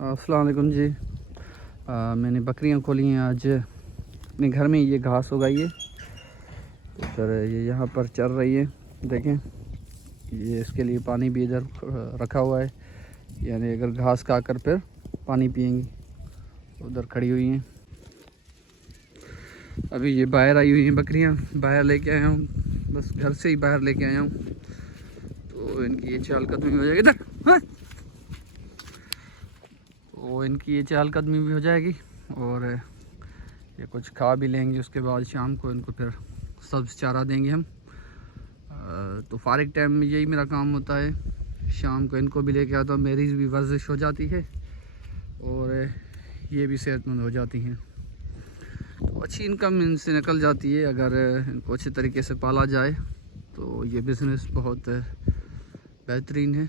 अस्सलाम वालेकुम जी। मैंने बकरियां खोली हैं आज अपने घर में। ये घास उगाई है तो फिर ये यहाँ पर चल रही है। देखें, ये इसके लिए पानी भी इधर रखा हुआ है, यानी अगर घास खाकर फिर पानी पिएंगी। उधर खड़ी हुई हैं। अभी ये बाहर आई हुई हैं बकरियां, बाहर लेके आया हूँ, बस घर से ही बाहर लेके आया हूँ। तो इनकी ये चहलकदमी हो जाएगी इधर, हाँ? तो इनकी ये चहलकदमी भी हो जाएगी और ये कुछ खा भी लेंगे। उसके बाद शाम को इनको फिर सब्ज़ चारा देंगे हम। तो फारिग टाइम में यही मेरा काम होता है। शाम को इनको भी लेके आता हूँ, मेरी भी वर्जिश हो जाती है और ये भी सेहतमंद हो जाती हैं। तो अच्छी इनकम इनसे निकल जाती है अगर इनको अच्छे तरीके से पाला जाए। तो ये बिज़नेस बहुत बेहतरीन है।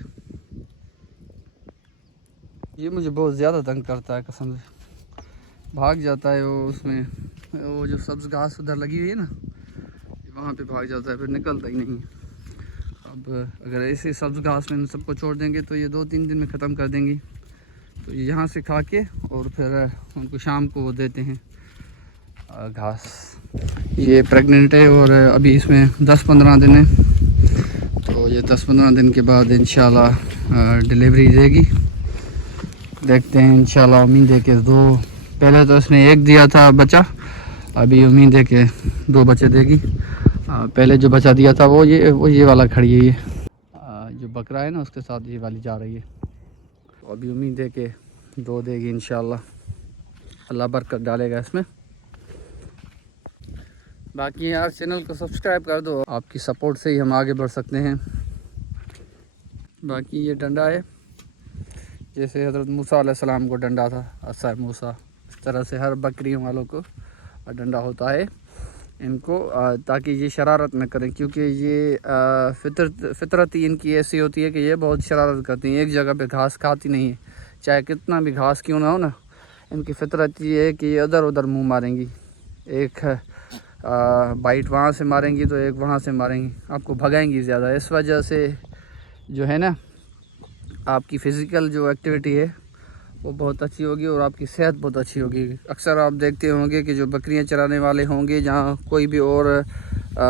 ये मुझे बहुत ज़्यादा तंग करता है, कसम से भाग जाता है वो। उसमें वो जो सब्ज़ घास उधर लगी हुई है ना, वहाँ पे भाग जाता है, फिर निकलता ही नहीं। अब अगर ऐसे सब्ज़ घास में इन सबको छोड़ देंगे तो ये 2-3 दिन में ख़त्म कर देंगी। तो यहाँ से खा के और फिर उनको शाम को वो देते हैं घास। ये प्रेग्नेंट है और अभी इसमें 10-15 दिन है। तो ये 10-15 दिन के बाद इंशाल्लाह डिलीवरी देगी। देखते हैं इंशाल्लाह। उम्मीद है कि पहले तो इसने एक दिया था बच्चा, अभी उम्मीद है कि 2 बच्चे देगी। पहले जो बच्चा दिया था वो ये वाला खड़ी है। ये जो बकरा है ना, उसके साथ ये वाली जा रही है। तो अभी उम्मीद है कि 2 देगी इंशाल्लाह। अल्लाह बरकत डालेगा इसमें। बाकी यार चैनल को सब्सक्राइब कर दो, आपकी सपोर्ट से ही हम आगे बढ़ सकते हैं। बाकी ये डंडा है, जैसे हज़रत मूसा अलैहिस्सलाम को डंडा था, असा मूसा, इस तरह से हर बकरियों वालों को डंडा होता है इनको, ताकि ये शरारत न करें। क्योंकि ये फितरत ही इनकी ऐसी होती है कि ये बहुत शरारत करती हैं। एक जगह पे घास खाती नहीं है, चाहे कितना भी घास क्यों ना हो ना। इनकी फितरत ये है कि ये इधर उधर मुंह मारेंगी। एक बाइट वहाँ से मारेंगी तो एक वहाँ से मारेंगी, आपको भगाएंगी ज़्यादा। इस वजह से जो है ना, आपकी फ़िज़िकल जो एक्टिविटी है वो बहुत अच्छी होगी और आपकी सेहत बहुत अच्छी होगी। अक्सर आप देखते होंगे कि जो बकरियां चराने वाले होंगे, जहाँ कोई भी और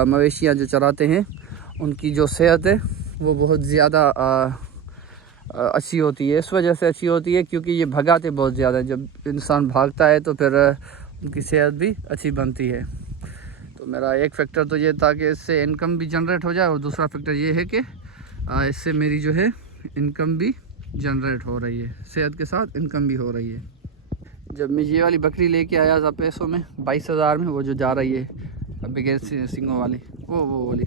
मवेशियां जो चराते हैं, उनकी जो सेहत है वो बहुत ज़्यादा अच्छी होती है। इस वजह से अच्छी होती है क्योंकि ये भगाते बहुत ज़्यादा हैं। जब इंसान भागता है तो फिर उनकी सेहत भी अच्छी बनती है। तो मेरा एक फैक्टर तो ये था कि इससे इनकम भी जनरेट हो जाए, और दूसरा फैक्टर ये है कि इससे मेरी जो है इनकम भी जनरेट हो रही है, सेहत के साथ इनकम भी हो रही है। जब मैं ये वाली बकरी लेके आया था पैसों में 22,000 में, वो जो जा रही है बगैर सिंगों वाली, वो वाली,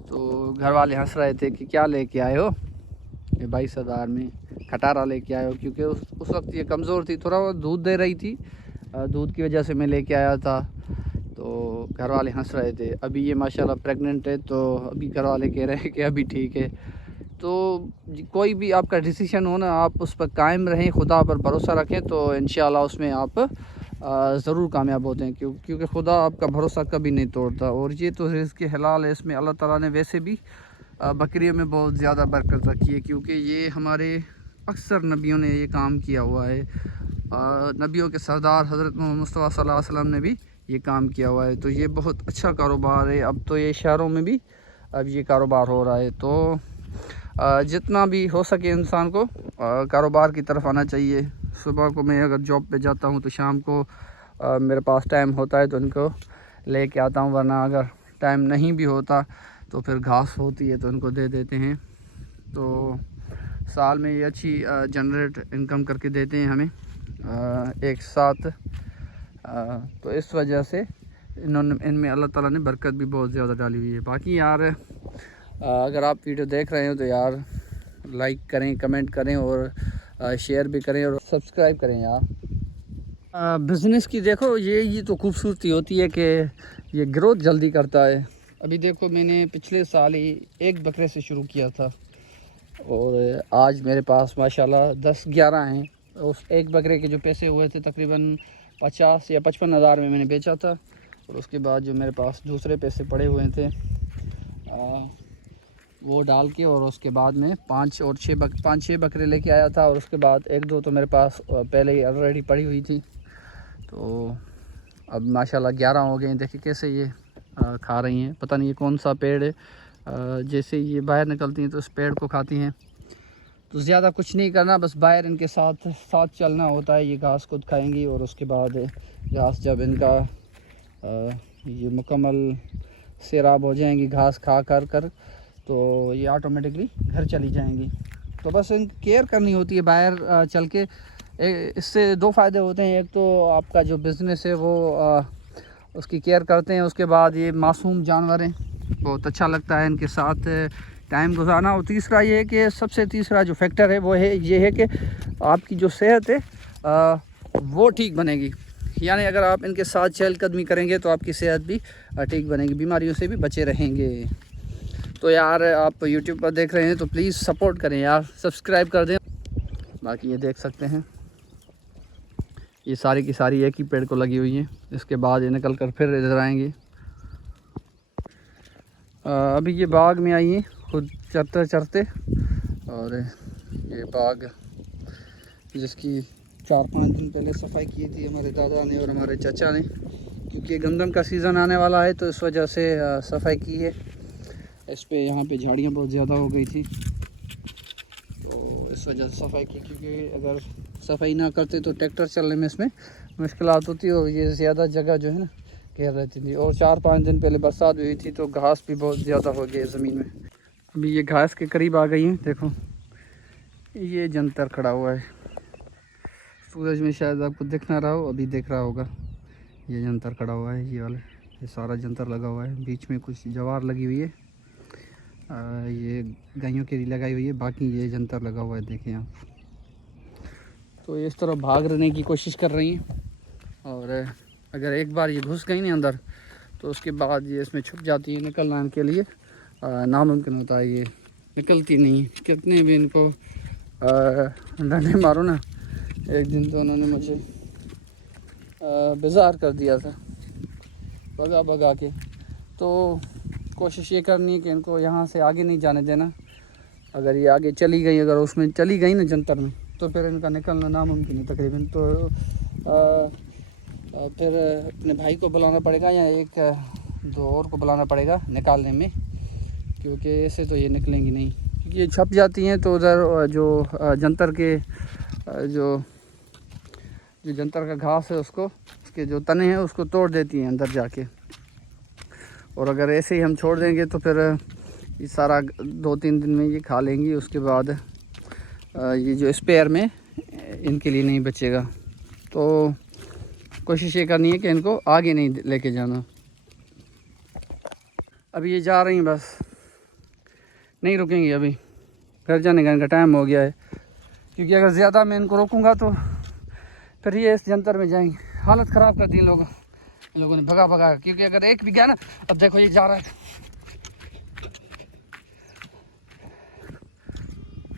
तो घर वाले हंस रहे थे कि क्या लेके आए हो ये 22,000 में, खटारा लेके आए हो। क्योंकि उस वक्त ये कमज़ोर थी, थोड़ा वो दूध दे रही थी, दूध की वजह से मैं लेके आया था। तो घर वाले हंस रहे थे। अभी ये माशाल्लाह प्रेग्नेंट है, तो अभी घर वाले कह रहे हैं कि अभी ठीक है। तो कोई भी आपका डिसीजन हो ना, आप उस पर कायम रहें, खुदा पर भरोसा रखें, तो इंशाल्लाह उसमें आप ज़रूर कामयाब होते हैं। क्योंकि खुदा आपका भरोसा कभी नहीं तोड़ता। और ये तो रिज़्क़ हलाल है, इसमें अल्लाह ताला ने वैसे भी बकरियों में बहुत ज़्यादा बरकत रखी है। क्योंकि ये हमारे अक्सर नबियों ने ये काम किया हुआ है। नबियों के सरदार हज़रत मोहम्मद मुस्तफ़ा सल्लल्लाहु अलैहि वसल्लम ने भी ये काम किया हुआ है। तो ये बहुत अच्छा कारोबार है। अब तो ये शहरों में भी अब ये कारोबार हो रहा है। तो जितना भी हो सके इंसान को कारोबार की तरफ आना चाहिए। सुबह को मैं अगर जॉब पे जाता हूँ तो शाम को मेरे पास टाइम होता है तो इनको लेके आता हूँ, वरना अगर टाइम नहीं भी होता तो फिर घास होती है तो इनको दे देते हैं। तो साल में ये अच्छी जनरेट इनकम करके देते हैं हमें एक साथ। तो इस वजह से इनमें अल्लाह ताला ने बरकत भी बहुत ज़्यादा डाली हुई है। बाकी यार अगर आप वीडियो देख रहे हो तो यार लाइक करें, कमेंट करें और शेयर भी करें और सब्सक्राइब करें यार। बिज़नेस की देखो ये तो खूबसूरती होती है कि ये ग्रोथ जल्दी करता है। अभी देखो, मैंने पिछले साल ही एक बकरे से शुरू किया था और आज मेरे पास माशाल्लाह 10-11 हैं। उस एक बकरे के जो पैसे हुए थे तकरीबन 50 या 55 हज़ार में मैंने बेचा था। और उसके बाद जो मेरे पास दूसरे पैसे पड़े हुए थे, वो डाल के, और उसके बाद में 5-6 बकरे लेके आया था, और उसके बाद 1-2 तो मेरे पास पहले ही ऑलरेडी पड़ी हुई थी। तो अब माशाल्लाह 11 हो गए हैं। देखिए कैसे ये खा रही हैं, पता नहीं ये कौन सा पेड़ है। जैसे ये बाहर निकलती हैं तो उस पेड़ को खाती हैं। तो ज़्यादा कुछ नहीं करना, बस बाहर इनके साथ चलना होता है। ये घास खुद खाएंगी, और उसके बाद घास जब इनका ये मुकम्मल सैराब हो जाएंगी घास खा कर तो ये ऑटोमेटिकली घर चली जाएंगी। तो बस इनकी केयर करनी होती है बाहर चल के। इससे 2 फ़ायदे होते हैं। एक तो आपका जो बिज़नेस है वो उसकी केयर करते हैं, उसके बाद ये मासूम जानवर हैं, बहुत अच्छा लगता है इनके साथ टाइम गुजारना। और तीसरा ये है कि सबसे तीसरा जो फैक्टर है वो है ये है कि आपकी जो सेहत है वो ठीक बनेगी। यानी अगर आप इनके साथ चहलकदमी करेंगे तो आपकी सेहत भी ठीक बनेगी, बीमारियों से भी बचे रहेंगे। तो यार आप यूट्यूब पर देख रहे हैं तो प्लीज़ सपोर्ट करें यार, सब्सक्राइब कर दें। बाकी ये देख सकते हैं ये सारी की सारी एक ही पेड़ को लगी हुई हैं। इसके बाद ये निकल कर फिर इधर आएंगी। अभी ये बाग में आई हैं खुद चरते चरते। और ये बाग जिसकी 4-5 दिन पहले सफाई की थी हमारे दादा ने और हमारे चाचा ने, क्योंकि ये गंदम का सीज़न आने वाला है तो इस वजह से सफाई की है। इस पे यहाँ पे झाड़ियाँ बहुत ज़्यादा हो गई थी तो इस वजह से सफाई की, क्योंकि अगर सफाई ना करते तो ट्रैक्टर चलने में इसमें मुश्किलात होती और ये ज़्यादा जगह जो है ना घेर रहती थी। और 4-5 दिन पहले बरसात हुई थी तो घास भी बहुत ज़्यादा हो गई है ज़मीन में। अभी ये घास के करीब आ गई है। देखो ये जंतर खड़ा हुआ है, सूरज में शायद आपको दिख ना रहा हो, अभी दिख रहा होगा। ये जंतर खड़ा हुआ है, ये वाला, ये सारा जंतर लगा हुआ है। बीच में कुछ जवार लगी हुई है, ये गायों के लिए लगाई हुई है, बाकी ये जंतर लगा हुआ है देखिए आप। तो इस तरह भागने की कोशिश कर रही हैं, और अगर एक बार ये घुस गई ना अंदर तो उसके बाद ये इसमें छुप जाती है। निकलना इनके लिए नामुमकिन होता है, ये निकलती नहीं। कितने भी इनको डंडे मारो ना, एक दिन तो उन्होंने मुझे बेजार कर दिया था भगा भगा के। तो कोशिश ये करनी है कि इनको यहाँ से आगे नहीं जाने देना। अगर ये आगे चली गई, अगर उसमें चली गई ना जंतर में, तो फिर इनका निकलना नामुमकिन है तकरीबन। तो फिर अपने भाई को बुलाना पड़ेगा या 1-2 और को बुलाना पड़ेगा निकालने में, क्योंकि ऐसे तो ये निकलेंगी नहीं। क्योंकि ये छप जाती हैं तो उधर जो जंतर के जो जंतर का घास है उसको, उसके जो तने हैं उसको तोड़ देती हैं अंदर जाके। और अगर ऐसे ही हम छोड़ देंगे तो फिर ये सारा 2-3 दिन में ये खा लेंगी। उसके बाद ये जो स्पेयर में इनके लिए नहीं बचेगा। तो कोशिश ये करनी है कि इनको आगे नहीं लेके जाना। अभी ये जा रही हैं, बस नहीं रुकेंगी। अभी घर जाने का इनका टाइम हो गया है, क्योंकि अगर ज़्यादा मैं इनको रोकूँगा तो फिर ये इस जंतर में जाएंगे। हालत ख़राब कर दी इन लोगों ने भगा भगा, क्योंकि अगर एक भी गया ना, अब देखो ये जा रहा है,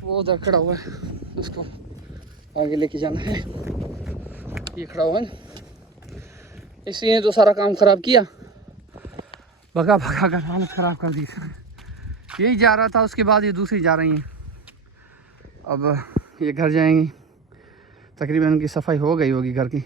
वो उधर खड़ा हुआ है, उसको आगे लेके जाना है। ये खड़ा हुआ है, इसलिए तो सारा काम ख़राब किया, भगा भगा कर हालत ख़राब कर दी। यही जा रहा था, उसके बाद ये दूसरी जा रही हैं। अब ये घर जाएंगी, तकरीबन उनकी सफाई हो गई होगी घर की।